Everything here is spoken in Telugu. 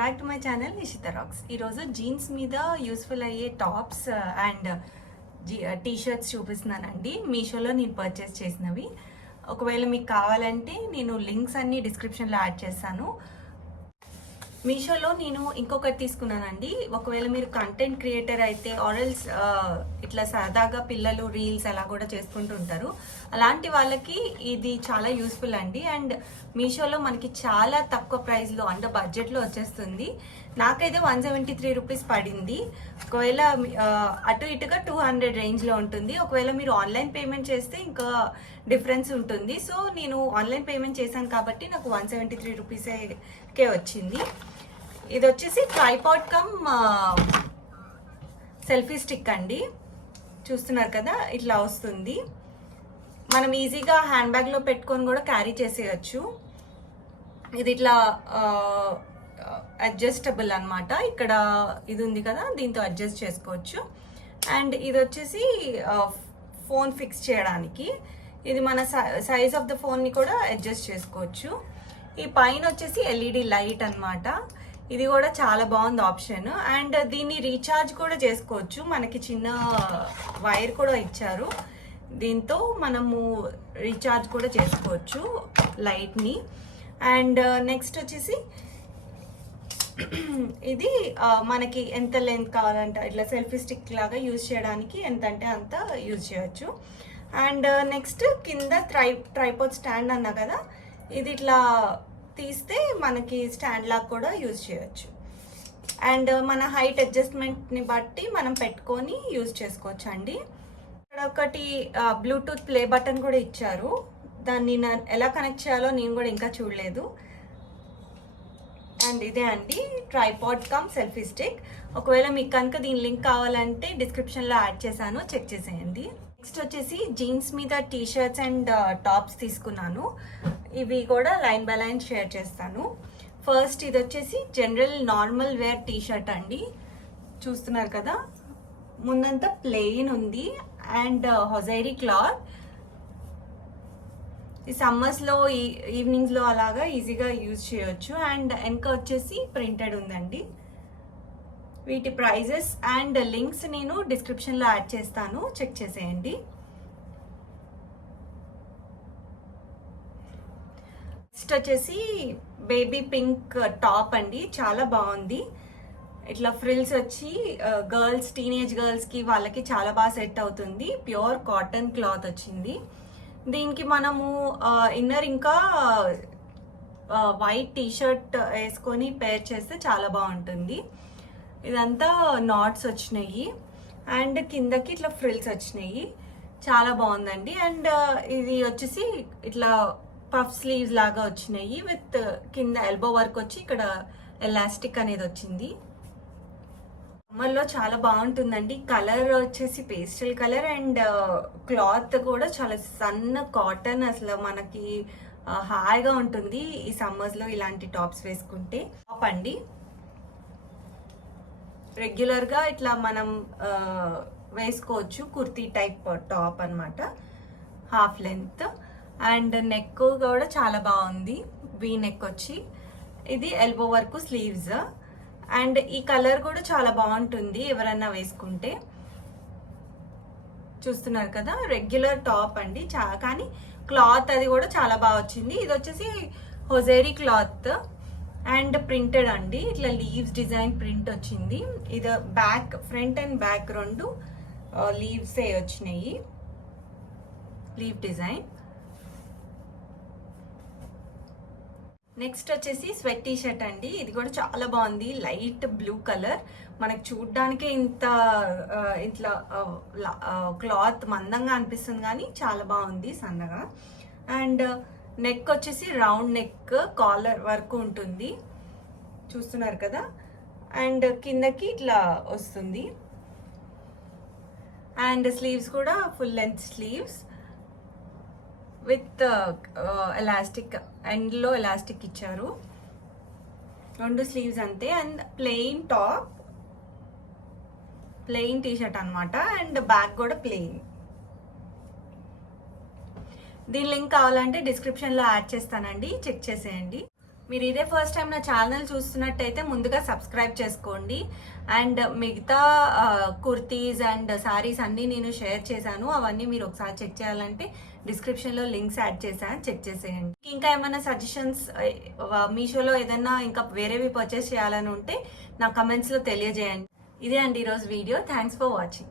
Back to my channel Nishitha rocks. ఈరోజు జీన్స్ మీద యూస్ఫుల్ అయ్యే టాప్స్ అండ్ టీ షర్ట్స్ చూపిస్తున్నానండి. మీషోలో నేను పర్చేస్ చేసినవి. ఒకవేళ మీకు కావాలంటే నేను లింక్స్ అన్ని డిస్క్రిప్షన్లో యాడ్ చేస్తాను. మీషోలో నేను ఇంకొకటి తీసుకున్నానండి. ఒకవేళ మీరు కంటెంట్ క్రియేటర్ అయితే ఆర్ఎల్స్ ఇట్లా సరదాగా పిల్లలు రీల్స్ అలా కూడా చేసుకుంటుంటారు. అలాంటి వాళ్ళకి ఇది చాలా యూస్ఫుల్ అండి. అండ్ మీషోలో మనకి చాలా తక్కువ ప్రైస్లో అంటే బడ్జెట్లో వచ్చేస్తుంది. నాకైతే 173 రూపీస్ పడింది. ఒకవేళ అటు ఇటుగా 200 రేంజ్లో ఉంటుంది. ఒకవేళ మీరు ఆన్లైన్ పేమెంట్ చేస్తే ఇంకా డిఫరెన్స్ ఉంటుంది. సో నేను ఆన్లైన్ పేమెంట్ చేశాను కాబట్టి నాకు 173 రూపీసే వచ్చింది. ఇది వచ్చేసి ట్రైపాడ్ కమ్ సెల్ఫీ స్టిక్ అండి. చూస్తున్నారు కదా, ఇట్లా వస్తుంది. మనం ఈజీగా హ్యాండ్ బ్యాగ్లో పెట్టుకొని కూడా క్యారీ చేసేయచ్చు. ఇది ఇట్లా అడ్జస్టబుల్ అనమాట. ఇక్కడ ఇది ఉంది కదా, దీంతో అడ్జస్ట్ చేసుకోవచ్చు. అండ్ ఇది వచ్చేసి ఫోన్ ఫిక్స్ చేయడానికి. ఇది మన సైజ్ ఆఫ్ ద ఫోన్ని కూడా అడ్జస్ట్ చేసుకోవచ్చు. ఈ పైన వచ్చేసి ఎల్ఈడి లైట్ అనమాట. ఇది కూడా చాలా బాగుంది ఆప్షన్. అండ్ దీన్ని రీఛార్జ్ కూడా చేసుకోవచ్చు. మనకి చిన్న వైర్ కూడా ఇచ్చారు. దీంతో మనము రీఛార్జ్ కూడా చేసుకోవచ్చు లైట్ని. అండ్ నెక్స్ట్ వచ్చేసి ఇది మనకి ఎంత లెంత్ కావాలంటే ఇట్లా సెల్ఫీ స్టిక్ లాగా యూజ్ చేయడానికి ఎంత అంటే అంత యూజ్ చేయొచ్చు. అండ్ నెక్స్ట్ కింద ట్రైపాడ్ స్టాండ్ అన్నా కదా, ఇది ఇట్లా తీస్తే మనకి స్టాండ్ లాగా కూడా యూజ్ చేయొచ్చు. అండ్ మన హైట్ అడ్జస్ట్మెంట్ని బట్టి మనం పెట్టుకొని యూజ్ చేసుకోవచ్చు అండి. ఇక్కడ ఒకటి బ్లూటూత్ ప్లే బటన్ కూడా ఇచ్చారు. దాన్ని ఎలా కనెక్ట్ చేయాలో నేను కూడా ఇంకా చూడలేదు. అండ్ ఇదే అండి ట్రైపాడ్ కమ్ సెల్ఫీ స్టిక్. ఒకవేళ మీకు కనుక దీని లింక్ కావాలంటే డిస్క్రిప్షన్లో యాడ్ చేశాను, చెక్ చేసేయండి. నెక్స్ట్ వచ్చేసి జీన్స్ మీద టీ షర్ట్స్ అండ్ టాప్స్ తీసుకున్నాను. ఇవి కూడా లైన్ బై లైన్ షేర్ చేస్తాను. ఫస్ట్ ఇది వచ్చేసి general normal wear T shirt అండి. చూస్తున్నారు కదా, ముందంతా ప్లెయిన్ ఉంది అండ్ హొజైరీ క్లాత్. ఈ సమ్మర్స్లో ఈవినింగ్స్లో అలాగా ఈజీగా యూజ్ చేయొచ్చు. అండ్ వెనక వచ్చేసి ప్రింటెడ్ ఉందండి. వీటి ప్రైజెస్ అండ్ లింక్స్ నేను డిస్క్రిప్షన్లో యాడ్ చేస్తాను, చెక్ చేసేయండి. నెక్స్ట్ వచ్చేసి బేబీ పింక్ టాప్ అండి. చాలా బాగుంది. ఇట్లా ఫ్రిల్స్ వచ్చి గర్ల్స్, టీనేజ్ గర్ల్స్కి వాళ్ళకి చాలా బాగా సెట్ అవుతుంది. ప్యూర్ కాటన్ క్లాత్ వచ్చింది. దీనికి మనము ఇన్నర్ ఇంకా వైట్ టీ షర్ట్ వేసుకొని పేర్ చేస్తే చాలా బాగుంటుంది. ఇదంతా నాట్స్ వచ్చినాయి అండ్ కిందకి ఇట్లా ఫ్రిల్స్ వచ్చినాయి. చాలా బాగుందండి. అండ్ ఇది వచ్చేసి ఇట్లా పఫ్ స్లీవ్స్ లాగా వచ్చినాయి విత్ కింద ఎల్బో వర్క్ వచ్చి ఇక్కడ ఎలాస్టిక్ అనేది వచ్చింది. సమ్మర్లో చాలా బాగుంటుందండి. కలర్ వచ్చేసి పేస్టల్ కలర్ అండ్ క్లాత్ కూడా చాలా సన్న కాటన్. అసలు మనకి హాయిగా ఉంటుంది ఈ సమ్మర్స్లో ఇలాంటి టాప్స్ వేసుకుంటే. టాప్ అండి రెగ్యులర్గా ఇట్లా మనం వేసుకోవచ్చు. కుర్తీ టైప్ టాప్ అనమాట, హాఫ్ లెంత్. అండ్ నెక్ కూడా చాలా బాగుంది, వీ నెక్ వచ్చి. ఇది ఎల్బో వర్క్ స్లీవ్స్. అండ్ ఈ కలర్ కూడా చాలా బాగుంటుంది ఎవరన్నా వేసుకుంటే. చూస్తున్నారు కదా, రెగ్యులర్ టాప్ అండి. కానీ క్లాత్ అది కూడా చాలా బాగా వచ్చింది. ఇది వచ్చేసి హొజైరీ క్లాత్ అండ్ ప్రింటెడ్ అండి. ఇట్లా లీవ్స్ డిజైన్ ప్రింట్ వచ్చింది. ఇది బ్యాక్, ఫ్రంట్ అండ్ బ్యాక్ రెండు లీవ్సే వచ్చినాయి, లీవ్ డిజైన్. నెక్స్ట్ వచ్చేసి స్వెట్ టీ షర్ట్ అండి. ఇది కూడా చాలా బాగుంది, లైట్ బ్లూ కలర్. మనకు చూడ్డానికే ఇట్లా క్లాత్ మందంగా అనిపిస్తుంది కానీ చాలా బాగుంది, సన్నగా. అండ్ నెక్ వచ్చేసి రౌండ్ నెక్, కాలర్ వర్క్ ఉంటుంది. చూస్తున్నారు కదా. అండ్ కిందకి ఇట్లా వస్తుంది. అండ్ స్లీవ్స్ కూడా full length sleeves with elastic, ఎండ్లో ఎలాస్టిక్ ఇచ్చారు. రెండు స్లీవ్స్ అంతే. And plain top, plain T shirt అనమాట. అండ్ బ్యాక్ కూడా ప్లెయిన్. దీని లింక్ కావాలంటే డిస్క్రిప్షన్లో యాడ్ చేస్తానండి, చెక్ చేసేయండి. మీరు ఇదే ఫస్ట్ టైం నా ఛానల్ చూస్తున్నట్టయితే ముందుగా సబ్స్క్రైబ్ చేసుకోండి. అండ్ మిగతా కుర్తీస్ అండ్ సారీస్ అన్నీ నేను షేర్ చేశాను. అవన్నీ మీరు ఒకసారి చెక్ చేయాలంటే డిస్క్రిప్షన్లో లింక్స్ యాడ్ చేశాను, చెక్ చేసేయండి. ఇంకా ఏమైనా సజెషన్స్ మీషోలో ఏదైనా ఇంకా వేరేవి పర్చేస్ చేయాలని ఉంటే నా కమెంట్స్లో తెలియజేయండి. ఇదే అండి ఈరోజు వీడియో. Thanks for watching.